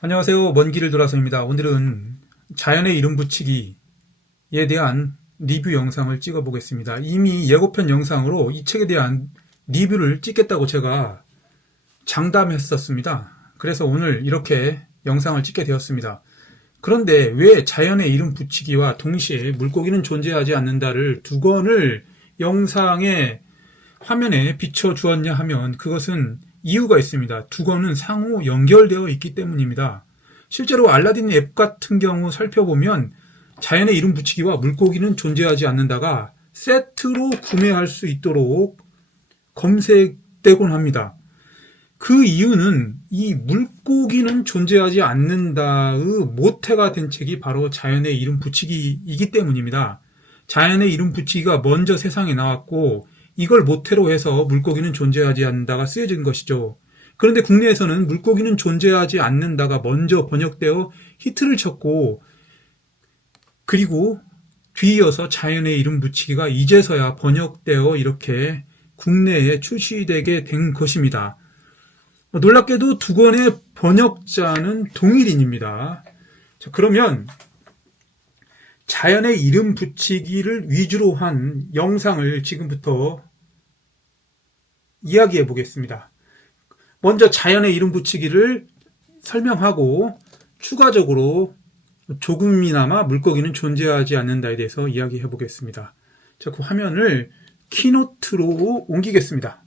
안녕하세요. 먼 길을 돌아서입니다. 오늘은 자연의 이름 붙이기에 대한 리뷰 영상을 찍어 보겠습니다. 이미 예고편 영상으로 이 책에 대한 리뷰를 찍겠다고 제가 장담했었습니다. 그래서 오늘 이렇게 영상을 찍게 되었습니다. 그런데 왜 자연의 이름 붙이기와 동시에 물고기는 존재하지 않는다를 두 권을 영상의 화면에 비춰 주었냐 하면 그것은 이유가 있습니다. 두 권은 상호 연결되어 있기 때문입니다. 실제로 알라딘 앱 같은 경우 살펴보면 자연의 이름 붙이기와 물고기는 존재하지 않는다가 세트로 구매할 수 있도록 검색되곤 합니다. 그 이유는 이 물고기는 존재하지 않는다의 모태가 된 책이 바로 자연의 이름 붙이기이기 때문입니다. 자연의 이름 붙이기가 먼저 세상에 나왔고 이걸 모태로 해서 물고기는 존재하지 않는다가 쓰여진 것이죠. 그런데 국내에서는 물고기는 존재하지 않는다가 먼저 번역되어 히트를 쳤고 그리고 뒤이어서 자연의 이름 붙이기가 이제서야 번역되어 이렇게 국내에 출시되게 된 것입니다. 놀랍게도 두 권의 번역자는 동일인입니다. 자, 그러면 자연의 이름 붙이기를 위주로 한 영상을 지금부터 이야기해 보겠습니다. 먼저 자연의 이름 붙이기를 설명하고 추가적으로 조금이나마 물고기는 존재하지 않는다에 대해서 이야기해 보겠습니다. 자, 그 화면을 키노트로 옮기겠습니다.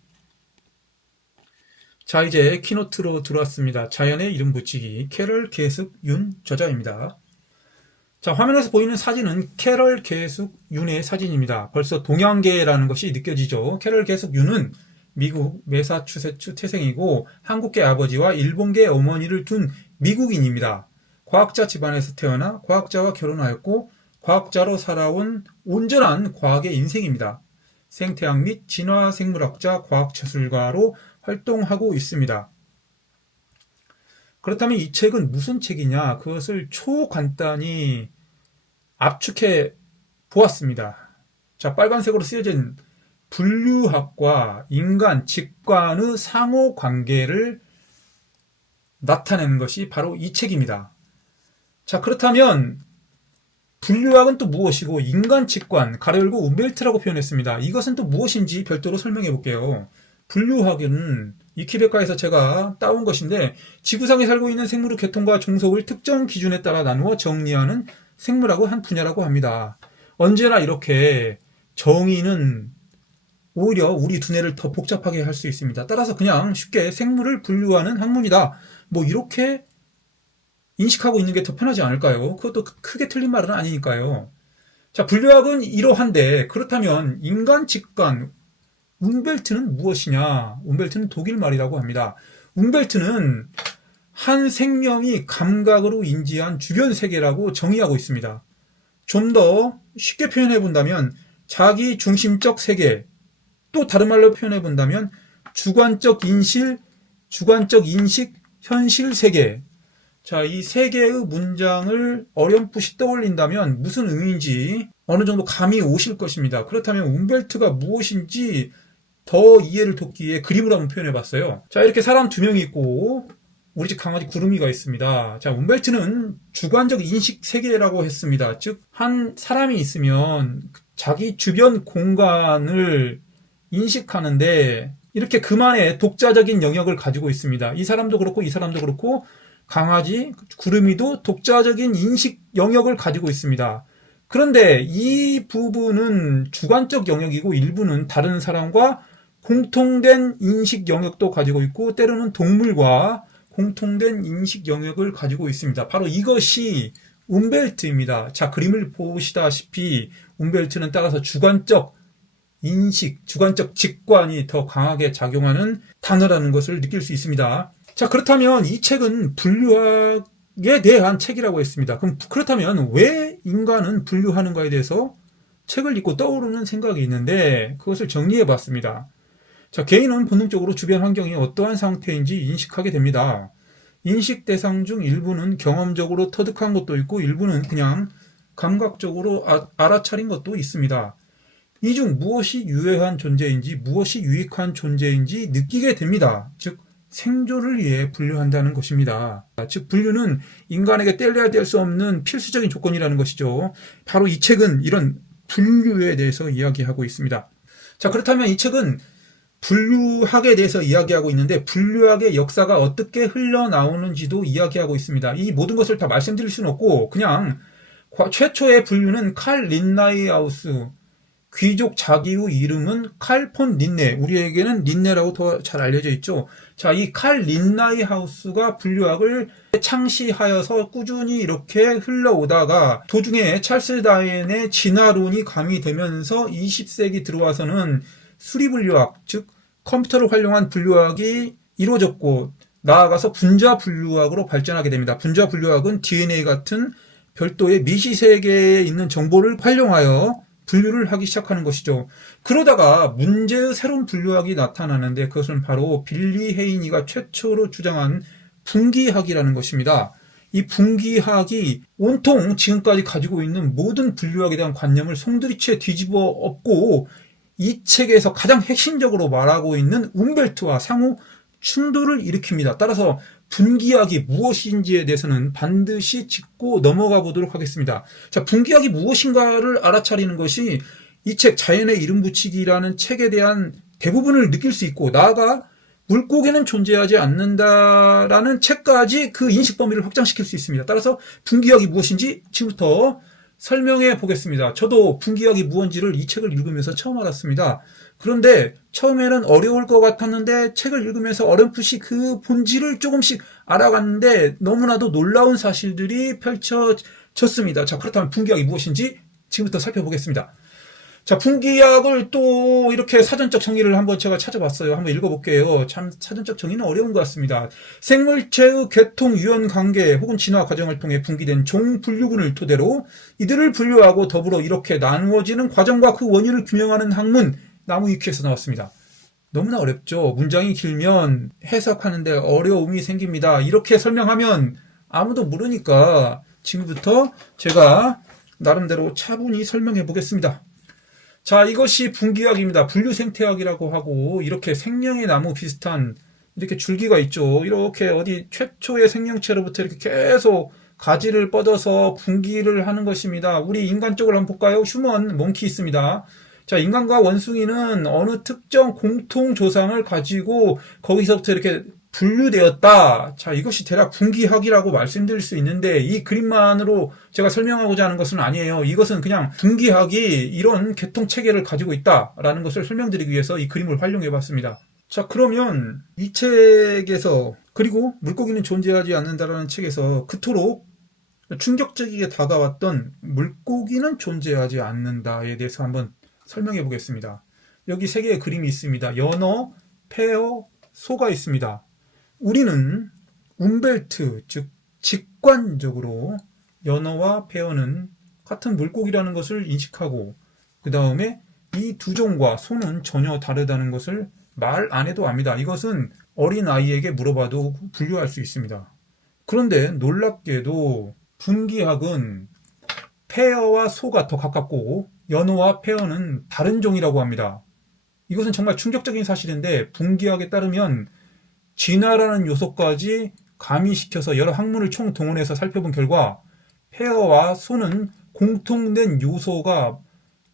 자, 이제 키노트로 들어왔습니다. 자연의 이름 붙이기 캐럴 계숙 윤 저자입니다. 자, 화면에서 보이는 사진은 캐럴 계숙 윤의 사진입니다. 벌써 동양계라는 것이 느껴지죠. 캐럴 계숙 윤은 미국 매사추세츠 태생이고 한국계 아버지와 일본계 어머니를 둔 미국인입니다. 과학자 집안에서 태어나 과학자와 결혼하였고 과학자로 살아온 온전한 과학의 인생입니다. 생태학 및 진화생물학자 과학처술가로 활동하고 있습니다. 그렇다면 이 책은 무슨 책이냐? 그것을 초간단히 압축해 보았습니다. 자, 빨간색으로 쓰여진 분류학과 인간, 직관의 상호관계를 나타내는 것이 바로 이 책입니다. 자, 그렇다면 분류학은 또 무엇이고 인간, 직관, 가로 열고 움벨트라고 표현했습니다. 이것은 또 무엇인지 별도로 설명해 볼게요. 분류학은 위키백과에서 제가 따온 것인데 지구상에 살고 있는 생물의 계통과 종속을 특정 기준에 따라 나누어 정리하는 생물학의 한 분야라고 합니다. 언제나 이렇게 정의는 오히려 우리 두뇌를 더 복잡하게 할 수 있습니다. 따라서 그냥 쉽게 생물을 분류하는 학문이다. 뭐 이렇게 인식하고 있는 게 더 편하지 않을까요? 그것도 크게 틀린 말은 아니니까요. 자, 분류학은 이러한데 그렇다면 인간, 직관, 움벨트는 무엇이냐? 움벨트는 독일 말이라고 합니다. 움벨트는 한 생명이 감각으로 인지한 주변 세계라고 정의하고 있습니다. 좀 더 쉽게 표현해 본다면 자기 중심적 세계, 또 다른 말로 표현해 본다면 주관적 인식, 현실 세계. 자, 이 세 개의 문장을 어렴풋이 떠올린다면 무슨 의미인지 어느 정도 감이 오실 것입니다. 그렇다면 움벨트가 무엇인지 더 이해를 돕기 위해 그림으로 한번 표현해 봤어요. 자, 이렇게 사람 두 명이 있고 우리 집 강아지 구름이가 있습니다. 자, 움벨트는 주관적 인식 세계라고 했습니다. 즉, 한 사람이 있으면 자기 주변 공간을 인식하는데 이렇게 그만의 독자적인 영역을 가지고 있습니다. 이 사람도 그렇고 이 사람도 그렇고 강아지, 구름이도 독자적인 인식 영역을 가지고 있습니다. 그런데 이 부분은 주관적 영역이고 일부는 다른 사람과 공통된 인식 영역도 가지고 있고 때로는 동물과 공통된 인식 영역을 가지고 있습니다. 바로 이것이 움벨트입니다. 자, 그림을 보시다시피 움벨트는 따라서 주관적 인식, 주관적 직관이 더 강하게 작용하는 단어라는 것을 느낄 수 있습니다. 자, 그렇다면 이 책은 분류학에 대한 책이라고 했습니다. 그렇다면 왜 인간은 분류하는가에 대해서 책을 읽고 떠오르는 생각이 있는데 그것을 정리해 봤습니다. 자, 개인은 본능적으로 주변 환경이 어떠한 상태인지 인식하게 됩니다. 인식 대상 중 일부는 경험적으로 터득한 것도 있고 일부는 그냥 감각적으로 알아차린 것도 있습니다. 이 중 무엇이 유해한 존재인지 무엇이 유익한 존재인지 느끼게 됩니다. 즉 생존을 위해 분류한다는 것입니다. 즉 분류는 인간에게 뗄래야 뗄 수 없는 필수적인 조건이라는 것이죠. 바로 이 책은 이런 분류에 대해서 이야기하고 있습니다. 자, 그렇다면 이 책은 분류학에 대해서 이야기하고 있는데 분류학의 역사가 어떻게 흘러나오는지도 이야기하고 있습니다. 이 모든 것을 다 말씀드릴 수는 없고 그냥 최초의 분류는 칼 린나이하우스, 귀족 자기의 이름은 칼 폰 린네, 우리에게는 린네라고 더 잘 알려져 있죠. 자, 이 칼 린나이하우스가 분류학을 창시하여서 꾸준히 이렇게 흘러오다가 도중에 찰스 다윈의 진화론이 가미되면서 20세기 들어와서는 수리분류학, 즉 컴퓨터를 활용한 분류학이 이루어졌고 나아가서 분자분류학으로 발전하게 됩니다. 분자분류학은 DNA 같은 별도의 미시세계에 있는 정보를 활용하여 분류를 하기 시작하는 것이죠. 그러다가 문제의 새로운 분류학이 나타나는데 그것은 바로 빌리 헤이니가 최초로 주장한 분기학이라는 것입니다. 이 분기학이 온통 지금까지 가지고 있는 모든 분류학에 대한 관념을 송두리째 뒤집어 엎고 이 책에서 가장 핵심적으로 말하고 있는 움벨트와 상호 충돌을 일으킵니다. 따라서 분기학이 무엇인지에 대해서는 반드시 짚고 넘어가 보도록 하겠습니다. 자, 분기학이 무엇인가를 알아차리는 것이 이 책 자연의 이름 붙이기라는 책에 대한 대부분을 느낄 수 있고 나아가 물고기는 존재하지 않는다라는 책까지 그 인식 범위를 확장시킬 수 있습니다. 따라서 분기학이 무엇인지 지금부터 설명해 보겠습니다. 저도 분기학이 무엇인지를 이 책을 읽으면서 처음 알았습니다. 그런데 처음에는 어려울 것 같았는데 책을 읽으면서 어렴풋이 그 본질을 조금씩 알아갔는데 너무나도 놀라운 사실들이 펼쳐졌습니다. 자, 그렇다면 분기학이 무엇인지 지금부터 살펴보겠습니다. 자, 분기학을 또 이렇게 사전적 정의를 한번 제가 찾아봤어요. 한번 읽어볼게요. 참 사전적 정의는 어려운 것 같습니다. 생물체의 계통 유연 관계 혹은 진화 과정을 통해 분기된 종 분류군을 토대로 이들을 분류하고 더불어 이렇게 나누어지는 과정과 그 원인을 규명하는 학문 나무위키에서 나왔습니다. 너무나 어렵죠. 문장이 길면 해석하는데 어려움이 생깁니다. 이렇게 설명하면 아무도 모르니까 지금부터 제가 나름대로 차분히 설명해 보겠습니다. 자, 이것이 분기학입니다. 분류생태학이라고 하고 이렇게 생명의 나무 비슷한 이렇게 줄기가 있죠. 이렇게 어디 최초의 생명체로부터 이렇게 계속 가지를 뻗어서 분기를 하는 것입니다. 우리 인간 쪽을 한번 볼까요? 휴먼, 몽키 있습니다. 자, 인간과 원숭이는 어느 특정 공통 조상을 가지고 거기서부터 이렇게 분류되었다. 자, 이것이 대략 분기학이라고 말씀드릴 수 있는데 이 그림만으로 제가 설명하고자 하는 것은 아니에요. 이것은 그냥 분기학이 이런 계통 체계를 가지고 있다라는 것을 설명드리기 위해서 이 그림을 활용해 봤습니다. 자, 그러면 이 책에서 그리고 물고기는 존재하지 않는다라는 책에서 그토록 충격적이게 다가왔던 물고기는 존재하지 않는다에 대해서 한번 설명해 보겠습니다. 여기 세 개의 그림이 있습니다. 연어, 페어, 소가 있습니다. 우리는 움벨트, 즉 직관적으로 연어와 페어는 같은 물고기라는 것을 인식하고 그 다음에 이 두 종과 소는 전혀 다르다는 것을 말 안 해도 압니다. 이것은 어린 아이에게 물어봐도 분류할 수 있습니다. 그런데 놀랍게도 분기학은 페어와 소가 더 가깝고 연어와 페어는 다른 종이라고 합니다. 이것은 정말 충격적인 사실인데 분기학에 따르면 진화라는 요소까지 가미시켜서 여러 학문을 총동원해서 살펴본 결과 폐와 소는 공통된 요소가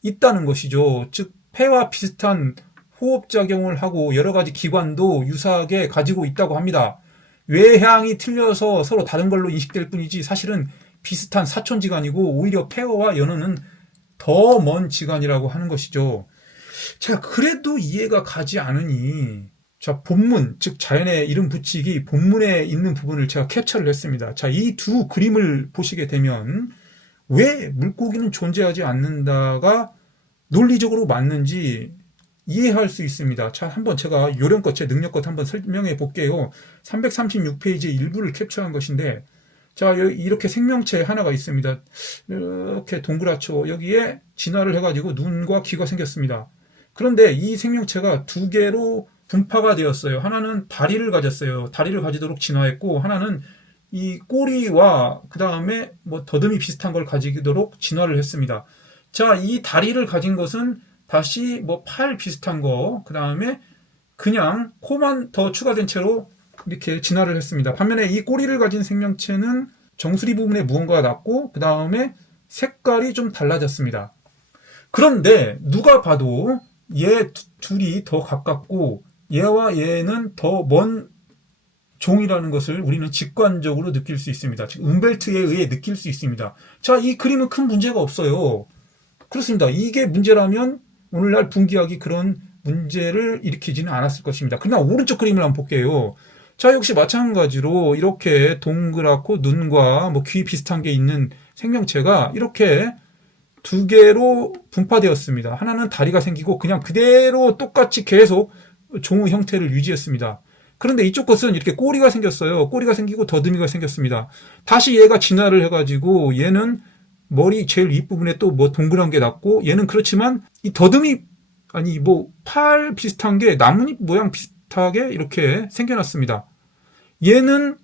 있다는 것이죠. 즉 폐와 비슷한 호흡작용을 하고 여러 가지 기관도 유사하게 가지고 있다고 합니다. 외향이 틀려서 서로 다른 걸로 인식될 뿐이지 사실은 비슷한 사촌지간이고 오히려 폐와 연어는 더 먼 지간이라고 하는 것이죠. 자, 그래도 이해가 가지 않으니 자, 본문, 즉 자연의 이름 붙이기 본문에 있는 부분을 제가 캡처를 했습니다. 자, 이 두 그림을 보시게 되면 왜 물고기는 존재하지 않는다가 논리적으로 맞는지 이해할 수 있습니다. 자, 한번 제가 요령껏 제 능력껏 한번 설명해 볼게요. 336페이지 일부를 캡처한 것인데 자, 이렇게 생명체 하나가 있습니다. 이렇게 동그랗죠. 여기에 진화를 해가지고 눈과 귀가 생겼습니다. 그런데 이 생명체가 두 개로 분파가 되었어요. 하나는 다리를 가졌어요. 다리를 가지도록 진화했고 하나는 이 꼬리와 그 다음에 뭐 더듬이 비슷한 걸 가지도록 진화를 했습니다. 자, 이 다리를 가진 것은 다시 뭐 팔 비슷한 거, 그 다음에 그냥 코만 더 추가된 채로 이렇게 진화를 했습니다. 반면에 이 꼬리를 가진 생명체는 정수리 부분에 무언가가 났고 그 다음에 색깔이 좀 달라졌습니다. 그런데 누가 봐도 얘 둘이 더 가깝고 얘와 얘는 더 먼 종이라는 것을 우리는 직관적으로 느낄 수 있습니다. 즉 움벨트에 의해 느낄 수 있습니다. 자, 이 그림은 큰 문제가 없어요. 그렇습니다. 이게 문제라면 오늘날 분기학이 그런 문제를 일으키지는 않았을 것입니다. 그러나 오른쪽 그림을 한번 볼게요. 자, 역시 마찬가지로 이렇게 동그랗고 눈과 귀 비슷한 게 있는 생명체가 이렇게 두 개로 분파되었습니다. 하나는 다리가 생기고 그냥 그대로 똑같이 계속 종의 형태를 유지했습니다. 그런데 이쪽 것은 이렇게 꼬리가 생겼어요. 꼬리가 생기고 더듬이가 생겼습니다. 다시 얘가 진화를 해가지고 얘는 머리 제일 윗부분에 또 동그란 게 났고 얘는 그렇지만 이 더듬이 팔 비슷한 게 나뭇잎 모양 비슷하게 이렇게 생겨났습니다. 얘는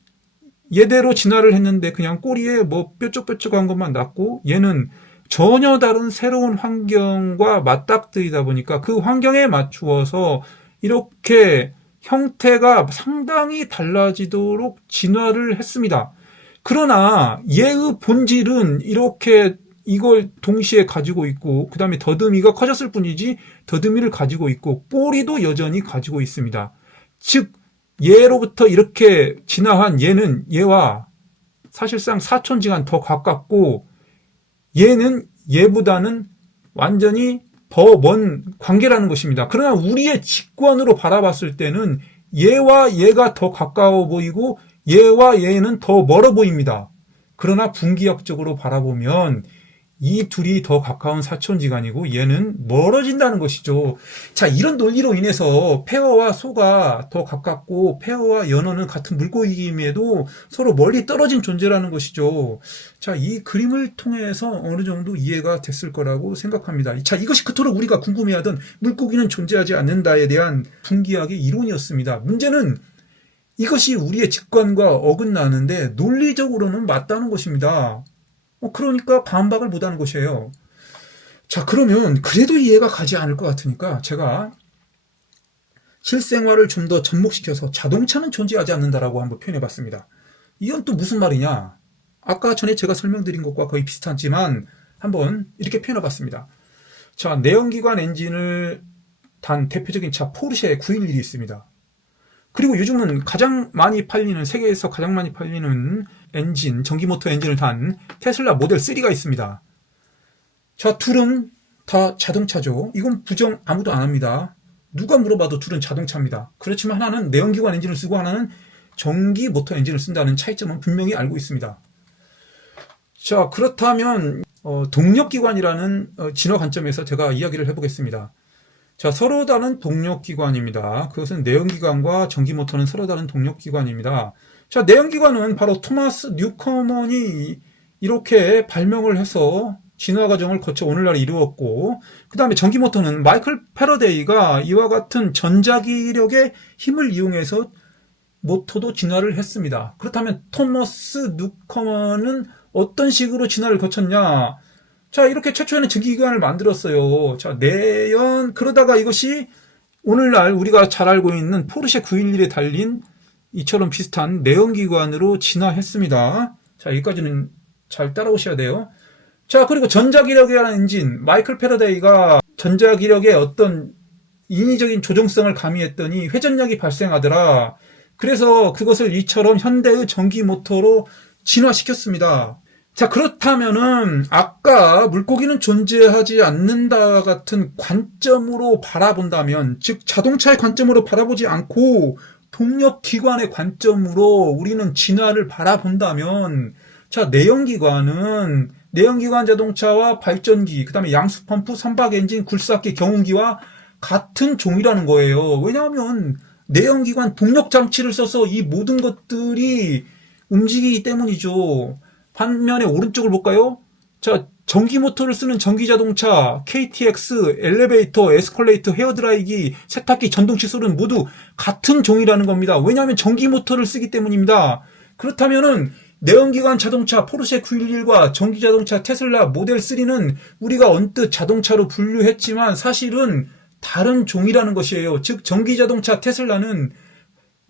얘대로 진화를 했는데 그냥 꼬리에 뾰족뾰족한 것만 났고 얘는 전혀 다른 새로운 환경과 맞닥뜨리다 보니까 그 환경에 맞추어서 이렇게 형태가 상당히 달라지도록 진화를 했습니다. 그러나 얘의 본질은 이렇게 이걸 동시에 가지고 있고 그 다음에 더듬이가 커졌을 뿐이지 더듬이를 가지고 있고 꼬리도 여전히 가지고 있습니다. 즉 얘로부터 이렇게 진화한 얘는 얘와 사실상 사촌지간 더 가깝고 얘는 얘보다는 완전히 더 먼 관계라는 것입니다. 그러나 우리의 직관으로 바라봤을 때는 얘와 얘가 더 가까워 보이고 얘와 얘는 더 멀어 보입니다. 그러나 분기학적으로 바라보면 이 둘이 더 가까운 사촌지간이고 얘는 멀어진다는 것이죠. 자, 이런 논리로 인해서 폐어와 소가 더 가깝고 폐어와 연어는 같은 물고기임에도 서로 멀리 떨어진 존재라는 것이죠. 자, 이 그림을 통해서 어느 정도 이해가 됐을 거라고 생각합니다. 자, 이것이 그토록 우리가 궁금해하던 물고기는 존재하지 않는다에 대한 분기학의 이론이었습니다. 문제는 이것이 우리의 직관과 어긋나는데 논리적으로는 맞다는 것입니다. 그러니까 반박을 못하는 것이에요. 자, 그러면 그래도 이해가 가지 않을 것 같으니까 제가 실생활을 좀 더 접목시켜서 자동차는 존재하지 않는다라고 한번 표현해봤습니다. 이건 또 무슨 말이냐? 아까 전에 제가 설명드린 것과 거의 비슷하지만 한번 이렇게 표현해봤습니다. 자, 내연기관 엔진을 단 대표적인 차 포르쉐 911이 있습니다. 그리고 요즘은 가장 많이 팔리는, 세계에서 가장 많이 팔리는 엔진, 전기모터 엔진을 단 테슬라 모델 3가 있습니다. 자, 둘은 다 자동차죠. 이건 부정 아무도 안 합니다. 누가 물어봐도 둘은 자동차입니다. 그렇지만 하나는 내연기관 엔진을 쓰고 하나는 전기모터 엔진을 쓴다는 차이점은 분명히 알고 있습니다. 자, 그렇다면 동력기관이라는 진화 관점에서 제가 이야기를 해보겠습니다. 자, 서로 다른 동력기관입니다. 그것은 내연기관과 전기모터는 서로 다른 동력기관입니다. 자, 내연기관은 바로 토마스 뉴커먼이 이렇게 발명을 해서 진화 과정을 거쳐 오늘날 이루었고, 그 다음에 전기모터는 마이클 패러데이가 이와 같은 전자기력의 힘을 이용해서 모터도 진화를 했습니다. 그렇다면 토마스 뉴커먼은 어떤 식으로 진화를 거쳤냐? 자, 이렇게 최초에는 전기기관을 만들었어요. 자, 그러다가 이것이 오늘날 우리가 잘 알고 있는 포르쉐 911에 달린 이처럼 비슷한 내연기관으로 진화했습니다. 자, 여기까지는 잘 따라오셔야 돼요. 자, 그리고 전자기력이라는 엔진, 마이클 패러데이가 전자기력의 어떤 인위적인 조정성을 가미했더니 회전력이 발생하더라. 그래서 그것을 이처럼 현대의 전기모터로 진화시켰습니다. 자, 그렇다면은 아까 물고기는 존재하지 않는다 같은 관점으로 바라본다면, 즉 자동차의 관점으로 바라보지 않고 동력기관의 관점으로 우리는 진화를 바라본다면, 자, 내연기관 자동차와 발전기, 그 다음에 양수펌프, 선박엔진, 굴삭기, 경운기와 같은 종이라는 거예요. 왜냐하면 내연기관 동력장치를 써서 이 모든 것들이 움직이기 때문이죠. 반면에 오른쪽을 볼까요? 자, 전기모터를 쓰는 전기자동차, KTX, 엘리베이터, 에스컬레이터, 헤어드라이기, 세탁기, 전동칫솔은 모두 같은 종이라는 겁니다. 왜냐하면 전기모터를 쓰기 때문입니다. 그렇다면은 내연기관 자동차 포르쉐 911과 전기자동차 테슬라 모델 3는 우리가 언뜻 자동차로 분류했지만 사실은 다른 종이라는 것이에요. 즉 전기자동차 테슬라는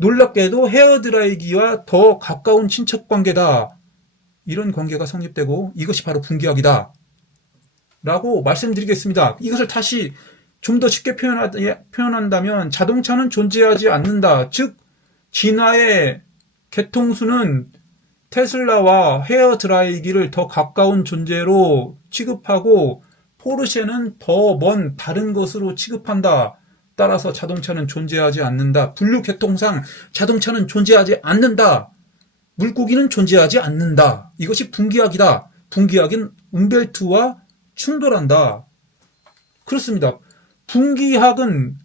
놀랍게도 헤어드라이기와 더 가까운 친척 관계다. 이런 관계가 성립되고 이것이 바로 분기학이다. 라고 말씀드리겠습니다. 이것을 다시 좀 더 쉽게 표현한다면 자동차는 존재하지 않는다. 즉 진화의 개통수는 테슬라와 헤어드라이기를 더 가까운 존재로 취급하고 포르쉐는 더 먼 다른 것으로 취급한다. 따라서 자동차는 존재하지 않는다. 분류 개통상 자동차는 존재하지 않는다. 물고기는 존재하지 않는다. 이것이 분기학이다. 분기학은 움벨트와 충돌한다. 그렇습니다. 분기학은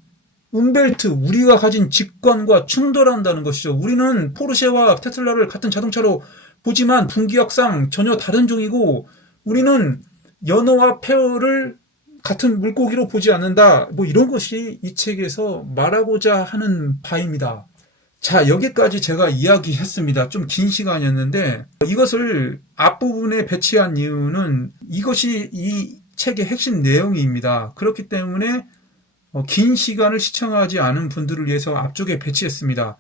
움벨트, 우리가 가진 직관과 충돌한다는 것이죠. 우리는 포르쉐와 테슬라를 같은 자동차로 보지만 분기학상 전혀 다른 종이고 우리는 연어와 페어를 같은 물고기로 보지 않는다. 이런 것이 이 책에서 말하고자 하는 바입니다. 자, 여기까지 제가 이야기했습니다. 좀 긴 시간이었는데 이것을 앞부분에 배치한 이유는 이것이 이 책의 핵심 내용입니다. 그렇기 때문에 긴 시간을 시청하지 않은 분들을 위해서 앞쪽에 배치했습니다.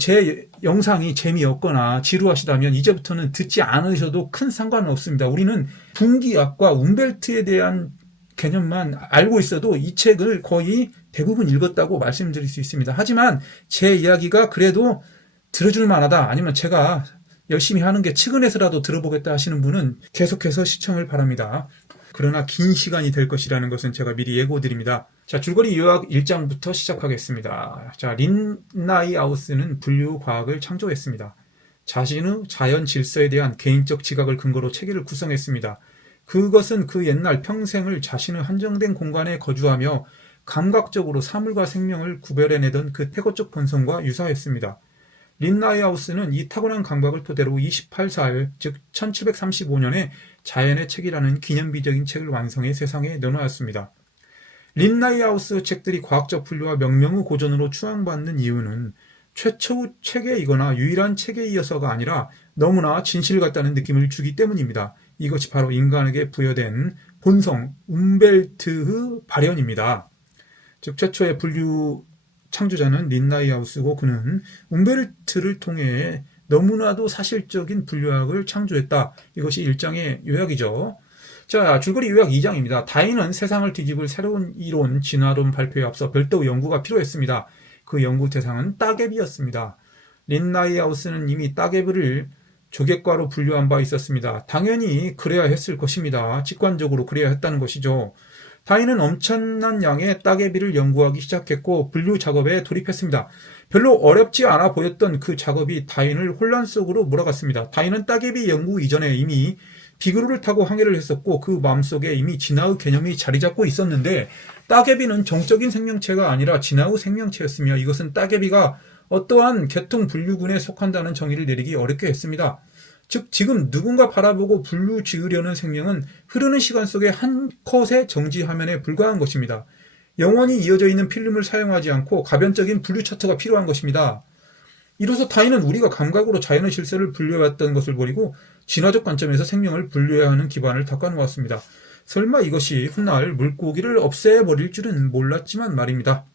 제 영상이 재미없거나 지루하시다면 이제부터는 듣지 않으셔도 큰 상관은 없습니다. 우리는 분기학과 움벨트에 대한 개념만 알고 있어도 이 책을 거의 대부분 읽었다고 말씀드릴 수 있습니다. 하지만 제 이야기가 그래도 들어줄 만하다, 아니면 제가 열심히 하는 게 측은해서라도 들어보겠다 하시는 분은 계속해서 시청을 바랍니다. 그러나 긴 시간이 될 것이라는 것은 제가 미리 예고드립니다. 자, 줄거리 요약 1장부터 시작하겠습니다. 자, 린나이아우스는 분류과학을 창조했습니다. 자신의 자연 질서에 대한 개인적 지각을 근거로 체계를 구성했습니다. 그것은 그 옛날 평생을 자신의 한정된 공간에 거주하며 감각적으로 사물과 생명을 구별해내던 그 태고적 본성과 유사했습니다. 린나이아우스는 이 타고난 감각을 토대로 28살, 즉 1735년에 자연의 책이라는 기념비적인 책을 완성해 세상에 내놓았습니다. 린나이아우스 책들이 과학적 분류와 명명의 고전으로 추앙받는 이유는 최초의 책에이거나 유일한 책에 이어서가 아니라 너무나 진실 같다는 느낌을 주기 때문입니다. 이것이 바로 인간에게 부여된 본성, 움벨트의 발현입니다. 즉 최초의 분류 창조자는 린나이아우스고 그는 움벨트를 통해 너무나도 사실적인 분류학을 창조했다. 이것이 1장의 요약이죠. 자, 줄거리 요약 2장입니다. 다윈은 세상을 뒤집을 새로운 이론, 진화론 발표에 앞서 별도의 연구가 필요했습니다. 그 연구 대상은 따개비였습니다. 린나이아우스는 이미 따개비를 조개과로 분류한 바 있었습니다. 당연히 그래야 했을 것입니다. 직관적으로 그래야 했다는 것이죠. 다윈은 엄청난 양의 따개비를 연구하기 시작했고 분류 작업에 돌입했습니다. 별로 어렵지 않아 보였던 그 작업이 다윈을 혼란 속으로 몰아갔습니다. 다윈은 따개비 연구 이전에 이미 비그루를 타고 항해를 했었고 그 마음속에 이미 진화의 개념이 자리 잡고 있었는데 따개비는 정적인 생명체가 아니라 진화의 생명체였으며 이것은 따개비가 어떠한 계통 분류군에 속한다는 정의를 내리기 어렵게 했습니다. 즉 지금 누군가 바라보고 분류 지으려는 생명은 흐르는 시간 속에 한 컷의 정지 화면에 불과한 것입니다. 영원히 이어져 있는 필름을 사용하지 않고 가변적인 분류 차트가 필요한 것입니다. 이로써 다윈은 우리가 감각으로 자연의 질서를 분류해왔던 것을 버리고 진화적 관점에서 생명을 분류해야 하는 기반을 닦아놓았습니다. 설마 이것이 훗날 물고기를 없애버릴 줄은 몰랐지만 말입니다.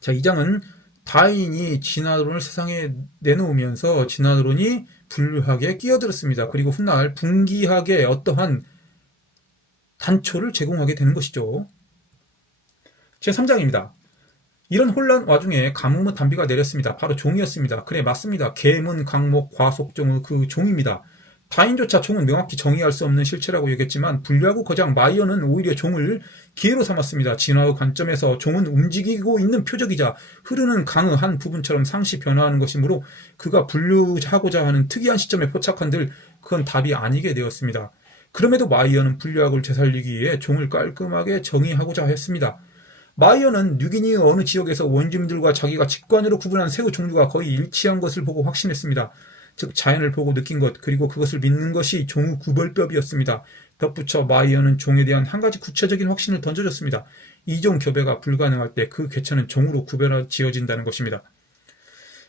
자, 이 장은 다윈이 진화론을 세상에 내놓으면서 진화론이 분류학에 끼어들었습니다. 그리고 훗날 분기학의 어떠한 단초를 제공하게 되는 것이죠. 제3장입니다. 이런 혼란 와중에 가뭄의 단비가 내렸습니다. 바로 종이었습니다. 그래, 맞습니다. 계문, 강목, 과속종의 그 종입니다. 다윈조차 종은 명확히 정의할 수 없는 실체라고 얘기했지만 분류하고 거장 마이어는 오히려 종을 기회로 삼았습니다. 진화의 관점에서 종은 움직이고 있는 표적이자 흐르는 강의 한 부분처럼 상시 변화하는 것이므로 그가 분류하고자 하는 특이한 시점에 포착한들 그건 답이 아니게 되었습니다. 그럼에도 마이어는 분류학을 되살리기 위해 종을 깔끔하게 정의하고자 했습니다. 마이어는 뉴기니의 어느 지역에서 원주민들과 자기가 직관으로 구분한 새의 종류가 거의 일치한 것을 보고 확신했습니다. 즉 자연을 보고 느낀 것, 그리고 그것을 믿는 것이 종의 구별법이었습니다. 덧붙여 마이어는 종에 대한 한 가지 구체적인 확신을 던져줬습니다. 이종 교배가 불가능할 때 그 개체는 종으로 구별지어진다는 것입니다.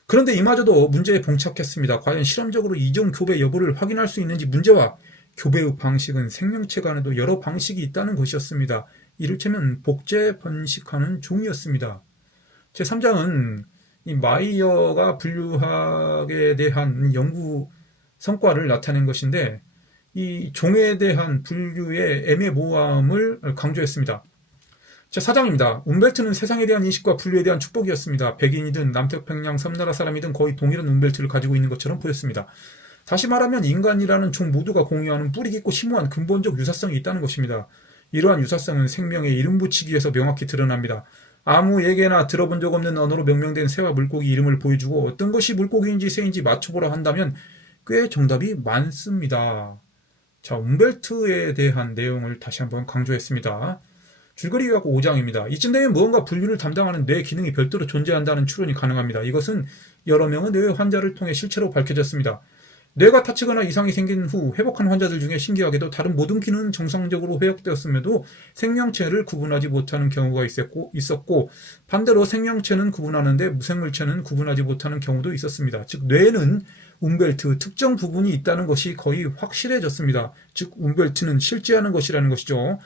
그런데 이마저도 문제에 봉착했습니다. 과연 실험적으로 이종 교배 여부를 확인할 수 있는지 문제와 교배의 방식은 생명체 간에도 여러 방식이 있다는 것이었습니다. 이를테면 복제 번식하는 종이었습니다. 제3장은 이 마이어가 분류학에 대한 연구 성과를 나타낸 것인데 이 종에 대한 분류의 애매모호함을 강조했습니다. 자, 사장입니다. 움벨트는 세상에 대한 인식과 분류에 대한 축복이었습니다. 백인이든 남태평양 섬나라 사람이든 거의 동일한 움벨트를 가지고 있는 것처럼 보였습니다. 다시 말하면 인간이라는 종 모두가 공유하는 뿌리 깊고 심오한 근본적 유사성이 있다는 것입니다. 이러한 유사성은 생명에 이름 붙이기에서 명확히 드러납니다. 아무에게나 들어본 적 없는 언어로 명명된 새와 물고기 이름을 보여주고 어떤 것이 물고기인지 새인지 맞춰보라 한다면 꽤 정답이 많습니다. 자, 움벨트에 대한 내용을 다시 한번 강조했습니다. 줄거리 요약 5장입니다. 이쯤 되면 무언가 분류를 담당하는 뇌 기능이 별도로 존재한다는 추론이 가능합니다. 이것은 여러 명의 뇌 환자를 통해 실체로 밝혀졌습니다. 뇌가 다치거나 이상이 생긴 후 회복한 환자들 중에 신기하게도 다른 모든 기능은 정상적으로 회복되었음에도 생명체를 구분하지 못하는 경우가 있었고 반대로 생명체는 구분하는데 무생물체는 구분하지 못하는 경우도 있었습니다. 즉 뇌에는 움벨트 특정 부분이 있다는 것이 거의 확실해졌습니다. 즉 움벨트는 실제하는 것이라는 것이죠.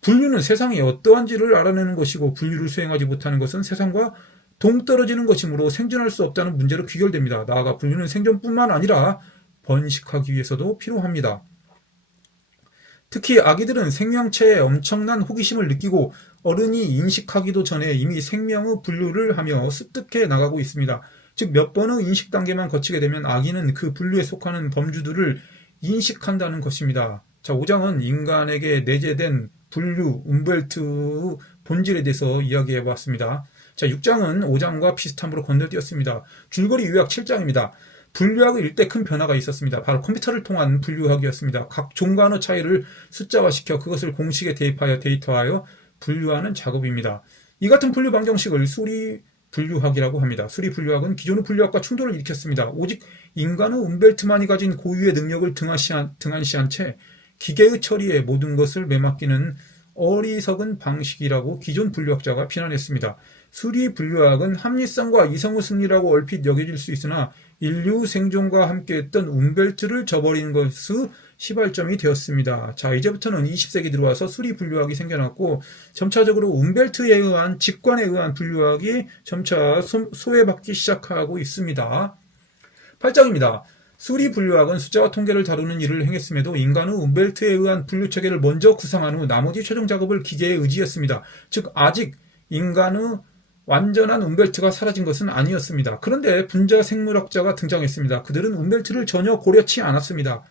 분류는 세상이 어떠한지를 알아내는 것이고 분류를 수행하지 못하는 것은 세상과 동떨어지는 것이므로 생존할 수 없다는 문제로 귀결됩니다. 나아가 분류는 생존뿐만 아니라 번식하기 위해서도 필요합니다. 특히 아기들은 생명체에 엄청난 호기심을 느끼고 어른이 인식하기도 전에 이미 생명의 분류를 하며 습득해 나가고 있습니다. 즉 몇 번의 인식 단계만 거치게 되면 아기는 그 분류에 속하는 범주들을 인식한다는 것입니다. 자, 5장은 인간에게 내재된 분류, 움벨트의 본질에 대해서 이야기해 보았습니다. 자, 6장은 5장과 비슷함으로 건너뛰었습니다. 줄거리 요약 7장입니다. 분류학의 일대 큰 변화가 있었습니다. 바로 컴퓨터를 통한 분류학이었습니다. 각 종간의 차이를 숫자화시켜 그것을 공식에 대입하여 데이터화하여 분류하는 작업입니다. 이 같은 분류 방정식을 수리 분류학이라고 합니다. 수리 분류학은 기존의 분류학과 충돌을 일으켰습니다. 오직 인간의 움벨트만이 가진 고유의 능력을 등한시한 채 기계의 처리에 모든 것을 매맡기는 어리석은 방식이라고 기존 분류학자가 비난했습니다. 수리 분류학은 합리성과 이성의 승리라고 얼핏 여겨질 수 있으나 인류 생존과 함께했던 움벨트를 저버리는 것의 시발점이 되었습니다. 자, 이제부터는 20세기 들어와서 수리 분류학이 생겨났고 점차적으로 움벨트에 의한 직관에 의한 분류학이 점차 소외받기 시작하고 있습니다. 8장입니다. 수리 분류학은 숫자와 통계를 다루는 일을 행했음에도 인간의 움벨트에 의한 분류 체계를 먼저 구상한 후 나머지 최종 작업을 기계에 의지했습니다. 즉 아직 인간의 완전한 움벨트가 사라진 것은 아니었습니다. 그런데 분자 생물학자가 등장했습니다. 그들은 움벨트를 전혀 고려치 않았습니다.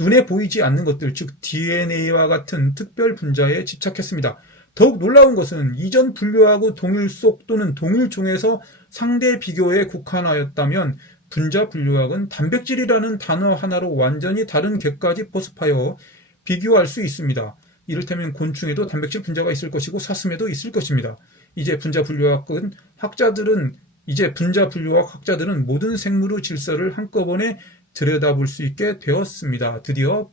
눈에 보이지 않는 것들, 즉 DNA와 같은 특별 분자에 집착했습니다. 더욱 놀라운 것은 이전 분류하고 동일 속 또는 동일 종에서 상대 비교에 국한하였다면 분자 분류학은 단백질이라는 단어 하나로 완전히 다른 객까지 포섭하여 비교할 수 있습니다. 이를테면 곤충에도 단백질 분자가 있을 것이고 사슴에도 있을 것입니다. 이제 분자 분류학 학자들은 모든 생물의 질서를 한꺼번에 들여다볼 수 있게 되었습니다. 드디어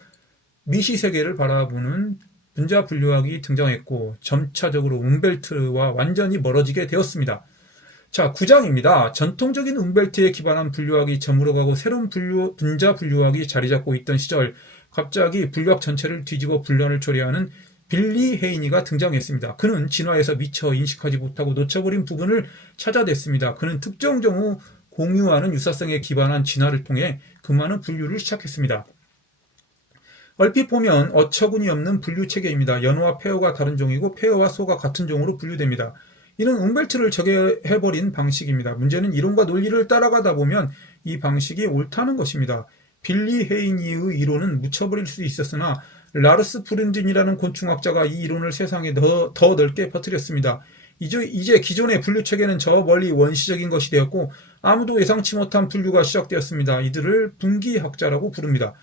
미시 세계를 바라보는 분자 분류학이 등장했고 점차적으로 움벨트와 완전히 멀어지게 되었습니다. 자, 9장입니다. 전통적인 움벨트에 기반한 분류학이 저물어가고 새로운 분자 분류학이 자리 잡고 있던 시절 갑자기 분류학 전체를 뒤집어 분란을 초래하는 빌리 헤이니가 등장했습니다. 그는 진화에서 미처 인식하지 못하고 놓쳐버린 부분을 찾아냈습니다. 그는 특정 경우 공유하는 유사성에 기반한 진화를 통해 그 많은 분류를 시작했습니다. 얼핏 보면 어처구니 없는 분류 체계입니다. 연어와 폐어가 다른 종이고 폐어와 소가 같은 종으로 분류됩니다. 이는 움벨트를 저격해버린 방식입니다. 문제는 이론과 논리를 따라가다 보면 이 방식이 옳다는 것입니다. 빌리 헤이니의 이론은 묻혀버릴 수 있었으나 라르스 프린든이라는 곤충학자가 이 이론을 세상에 더 넓게 퍼뜨렸습니다. 이제 기존의 분류 체계는 저 멀리 원시적인 것이 되었고 아무도 예상치 못한 분류가 시작되었습니다. 이들을 분기학자라고 부릅니다.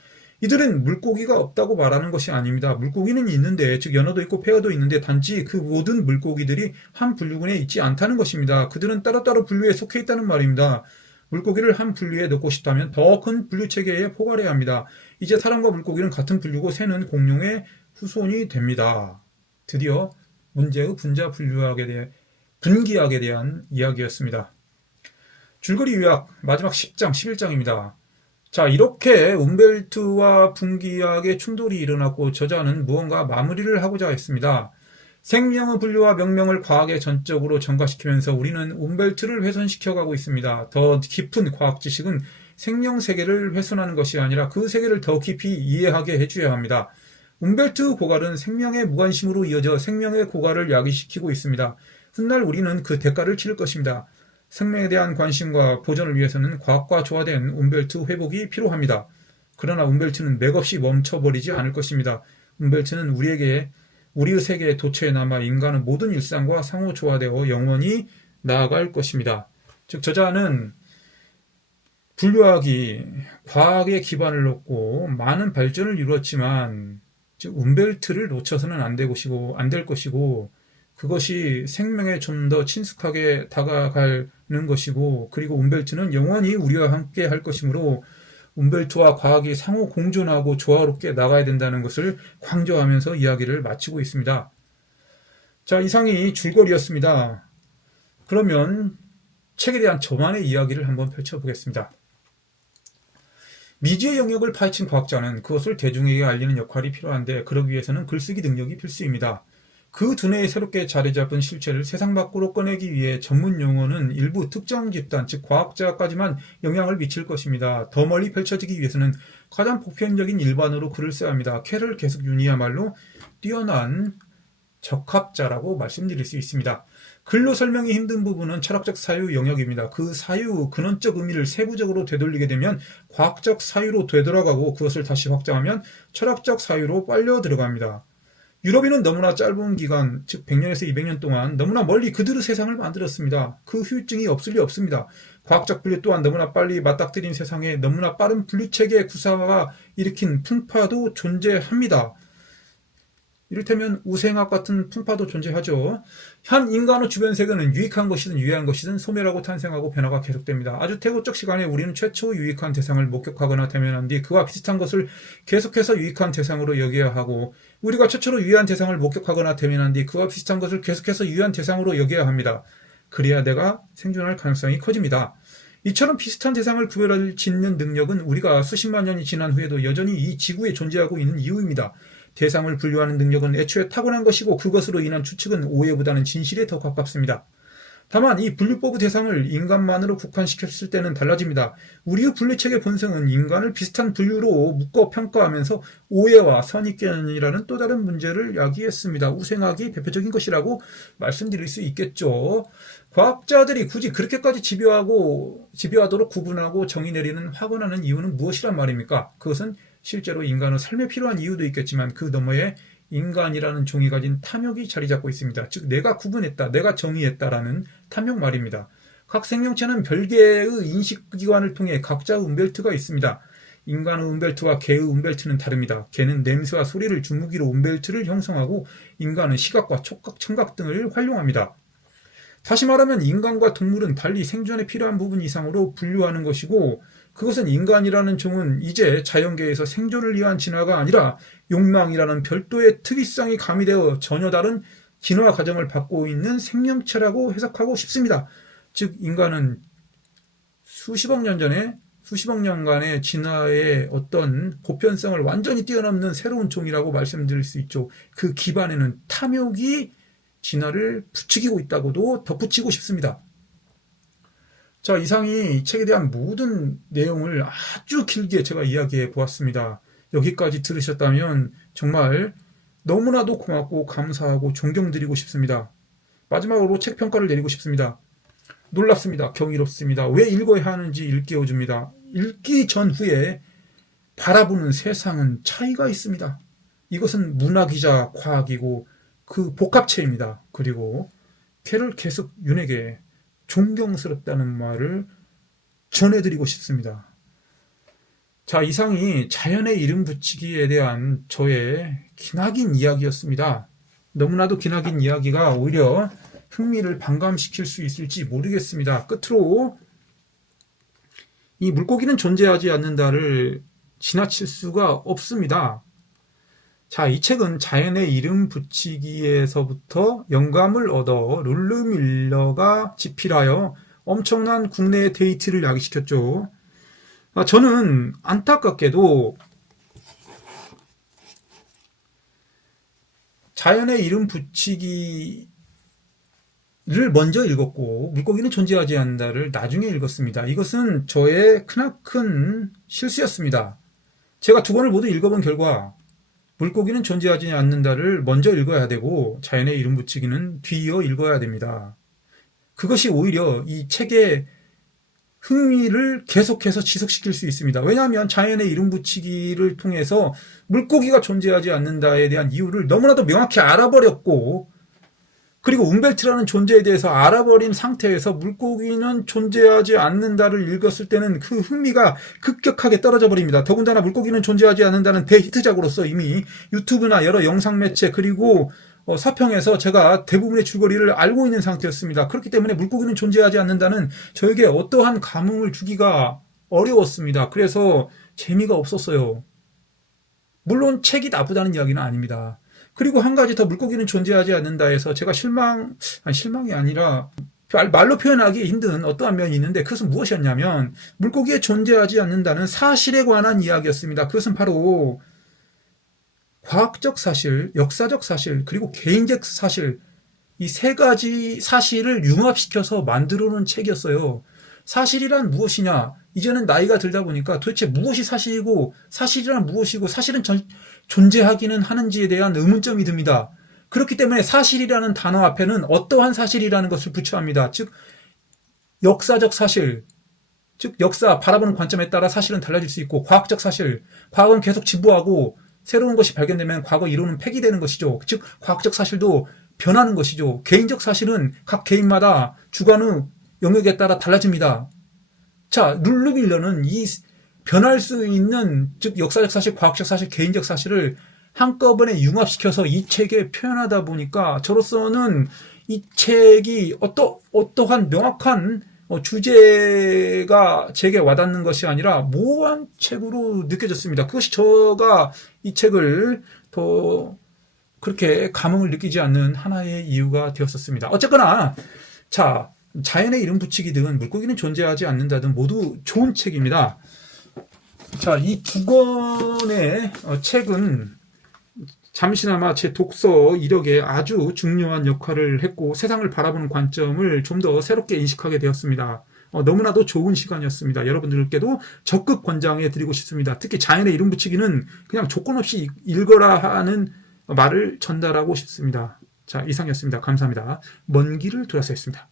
이들은 물고기가 없다고 말하는 것이 아닙니다. 물고기는 있는데, 즉 연어도 있고 폐어도 있는데 단지 그 모든 물고기들이 한 분류군에 있지 않다는 것입니다. 그들은 따로따로 분류에 속해 있다는 말입니다. 물고기를 한 분류에 넣고 싶다면 더 큰 분류 체계에 포괄해야 합니다. 이제 사람과 물고기는 같은 분류고 새는 공룡의 후손이 됩니다. 드디어 문제의 분자 분기학에 대한 이야기였습니다. 줄거리 요약 마지막 10장, 11장입니다. 자, 이렇게 움벨트와 분기학의 충돌이 일어났고 저자는 무언가 마무리를 하고자 했습니다. 생명의 분류와 명명을 과학에 전적으로 전가시키면서 우리는 움벨트를 훼손시켜가고 있습니다. 더 깊은 과학 지식은 생명 세계를 훼손하는 것이 아니라 그 세계를 더 깊이 이해하게 해줘야 합니다. 움벨트 고갈은 생명의 무관심으로 이어져 생명의 고갈을 야기시키고 있습니다. 훗날 우리는 그 대가를 치를 것입니다. 생명에 대한 관심과 보존을 위해서는 과학과 조화된 움벨트 회복이 필요합니다. 그러나 움벨트는 맥없이 멈춰버리지 않을 것입니다. 움벨트는 우리의 세계의 도처에 남아 인간의 모든 일상과 상호 조화되어 영원히 나아갈 것입니다. 즉 저자는 분류학이 과학의 기반을 놓고 많은 발전을 이루었지만 즉 움벨트를 놓쳐서는 안 될 것이고 그것이 생명에 좀 더 친숙하게 다가가는 것이고 그리고 움벨트는 영원히 우리와 함께 할 것이므로 움벨트와 과학이 상호 공존하고 조화롭게 나가야 된다는 것을 강조하면서 이야기를 마치고 있습니다. 자, 이상이 줄거리였습니다. 그러면 책에 대한 저만의 이야기를 한번 펼쳐보겠습니다. 미지의 영역을 파헤친 과학자는 그것을 대중에게 알리는 역할이 필요한데 그러기 위해서는 글쓰기 능력이 필수입니다. 그 두뇌에 새롭게 자리 잡은 실체를 세상 밖으로 꺼내기 위해 전문 용어는 일부 특정 집단, 즉 과학자까지만 영향을 미칠 것입니다. 더 멀리 펼쳐지기 위해서는 가장 보편적인 일반어로 글을 써야 합니다. 캐럴 계속 윤이야말로 뛰어난 적합자라고 말씀드릴 수 있습니다. 글로 설명이 힘든 부분은 철학적 사유 영역입니다. 그 사유, 근원적 의미를 세부적으로 되돌리게 되면 과학적 사유로 되돌아가고 그것을 다시 확장하면 철학적 사유로 빨려 들어갑니다. 유럽인은 너무나 짧은 기간, 즉 100년에서 200년 동안 너무나 멀리 그들의 세상을 만들었습니다. 그 후유증이 없을 리 없습니다. 과학적 분류 또한 너무나 빨리 맞닥뜨린 세상에 너무나 빠른 분류체계 구사가 일으킨 풍파도 존재합니다. 이를테면 우생학 같은 풍파도 존재하죠. 한 인간의 주변 세계는 유익한 것이든 유해한 것이든 소멸하고 탄생하고 변화가 계속됩니다. 아주 태고적 시간에 우리는 최초 유익한 대상을 목격하거나 대면한 뒤 그와 비슷한 것을 계속해서 유익한 대상으로 여겨야 하고 우리가 최초로 유해한 대상을 목격하거나 대면한 뒤 그와 비슷한 것을 계속해서 유해한 대상으로 여겨야 합니다. 그래야 내가 생존할 가능성이 커집니다. 이처럼 비슷한 대상을 구별할 짓는 능력은 우리가 수십만 년이 지난 후에도 여전히 이 지구에 존재하고 있는 이유입니다. 대상을 분류하는 능력은 애초에 타고난 것이고 그것으로 인한 추측은 오해보다는 진실에 더 가깝습니다. 다만 이 분류법의 대상을 인간만으로 국한시켰을 때는 달라집니다. 우리의 분류책의 본성은 인간을 비슷한 분류로 묶어 평가하면서 오해와 선입견이라는 또 다른 문제를 야기했습니다. 우생학이 대표적인 것이라고 말씀드릴 수 있겠죠. 과학자들이 굳이 그렇게까지 집요하도록 구분하고 정의 내리는 확언하는 이유는 무엇이란 말입니까? 그것은 실제로 인간의 삶에 필요한 이유도 있겠지만 그 너머에 인간이라는 종이 가진 탐욕이 자리 잡고 있습니다. 즉 내가 구분했다, 내가 정의했다라는 탐욕 말입니다. 각 생명체는 별개의 인식기관을 통해 각자의 움벨트가 있습니다. 인간의 움벨트와 개의 움벨트는 다릅니다. 개는 냄새와 소리를 주무기로 움벨트를 형성하고 인간은 시각과 촉각, 청각 등을 활용합니다. 다시 말하면 인간과 동물은 달리 생존에 필요한 부분 이상으로 분류하는 것이고 그것은 인간이라는 종은 이제 자연계에서 생존을 위한 진화가 아니라 욕망이라는 별도의 특이성이 가미되어 전혀 다른 진화 과정을 받고 있는 생명체라고 해석하고 싶습니다. 즉 인간은 수십억 년간의 진화의 어떤 보편성을 완전히 뛰어넘는 새로운 종이라고 말씀드릴 수 있죠. 그 기반에는 탐욕이 진화를 부추기고 있다고도 덧붙이고 싶습니다. 자, 이상이 이 책에 대한 모든 내용을 아주 길게 제가 이야기해 보았습니다. 여기까지 들으셨다면 정말 너무나도 고맙고 감사하고 존경드리고 싶습니다. 마지막으로 책 평가를 내리고 싶습니다. 놀랍습니다. 경이롭습니다. 왜 읽어야 하는지 일깨워줍니다. 읽기 전후에 바라보는 세상은 차이가 있습니다. 이것은 문학이자 과학이고 그 복합체입니다. 그리고 캐럴 계속 윤에게 존경스럽다는 말을 전해드리고 싶습니다. 자, 이상이 자연의 이름 붙이기에 대한 저의 기나긴 이야기였습니다. 너무나도 기나긴 이야기가 오히려 흥미를 반감시킬 수 있을지 모르겠습니다. 끝으로 이 물고기는 존재하지 않는다를 지나칠 수가 없습니다. 자, 이 책은 자연의 이름 붙이기에서부터 영감을 얻어 룰루 밀러가 집필하여 엄청난 국내 데이트를 야기시켰죠. 저는 안타깝게도 자연의 이름 붙이기를 먼저 읽었고 물고기는 존재하지 않는다를 나중에 읽었습니다. 이것은 저의 크나큰 실수였습니다. 제가 두 권을 모두 읽어본 결과 물고기는 존재하지 않는다를 먼저 읽어야 되고 자연의 이름 붙이기는 뒤이어 읽어야 됩니다. 그것이 오히려 이 책의 흥미를 계속해서 지속시킬 수 있습니다. 왜냐하면 자연의 이름 붙이기를 통해서 물고기가 존재하지 않는다에 대한 이유를 너무나도 명확히 알아버렸고, 그리고 움벨트라는 존재에 대해서 알아버린 상태에서 물고기는 존재하지 않는다를 읽었을 때는 그 흥미가 급격하게 떨어져 버립니다. 더군다나 물고기는 존재하지 않는다는 대히트작으로서 이미 유튜브나 여러 영상 매체 그리고 서평에서 제가 대부분의 줄거리를 알고 있는 상태였습니다. 그렇기 때문에 물고기는 존재하지 않는다는 저에게 어떠한 감흥을 주기가 어려웠습니다. 그래서 재미가 없었어요. 물론 책이 나쁘다는 이야기는 아닙니다. 그리고 한 가지 더, 물고기는 존재하지 않는다 해서 제가 실망이 아니라 말로 표현하기 힘든 어떠한 면이 있는데, 그것은 무엇이었냐면 물고기에 존재하지 않는다는 사실에 관한 이야기였습니다. 그것은 바로 과학적 사실, 역사적 사실, 그리고 개인적 사실, 이 세 가지 사실을 융합시켜서 만들어 놓은 책이었어요. 사실이란 무엇이냐? 이제는 나이가 들다 보니까 도대체 무엇이 사실이고 사실이란 무엇이고 사실은 존재하기는 하는지에 대한 의문점이 듭니다. 그렇기 때문에 사실이라는 단어 앞에는 어떠한 사실이라는 것을 붙여야 합니다. 즉 역사적 사실, 즉 역사, 바라보는 관점에 따라 사실은 달라질 수 있고, 과학적 사실, 과학은 계속 진보하고 새로운 것이 발견되면 과거 이론은 폐기되는 것이죠. 즉 과학적 사실도 변하는 것이죠. 개인적 사실은 각 개인마다 주관의 영역에 따라 달라집니다. 자, 룰루 밀러는 이 변할 수 있는, 즉 역사적 사실, 과학적 사실, 개인적 사실을 한꺼번에 융합시켜서 이 책에 표현하다 보니까 저로서는 이 책이 어떠한 명확한 주제가 제게 와닿는 것이 아니라 모호한 책으로 느껴졌습니다. 그것이 제가 이 책을 더 그렇게 감흥을 느끼지 않는 하나의 이유가 되었었습니다. 어쨌거나 자, 자연의 이름 붙이기든 물고기는 존재하지 않는다든 모두 좋은 책입니다. 자, 이 두 권의 책은 잠시나마 제 독서 이력에 아주 중요한 역할을 했고, 세상을 바라보는 관점을 좀 더 새롭게 인식하게 되었습니다. 너무나도 좋은 시간이었습니다. 여러분들께도 적극 권장해 드리고 싶습니다. 특히 자연의 이름 붙이기는 그냥 조건 없이 읽어라 하는 말을 전달하고 싶습니다. 자, 이상이었습니다. 감사합니다. 먼 길을 돌아서였습니다.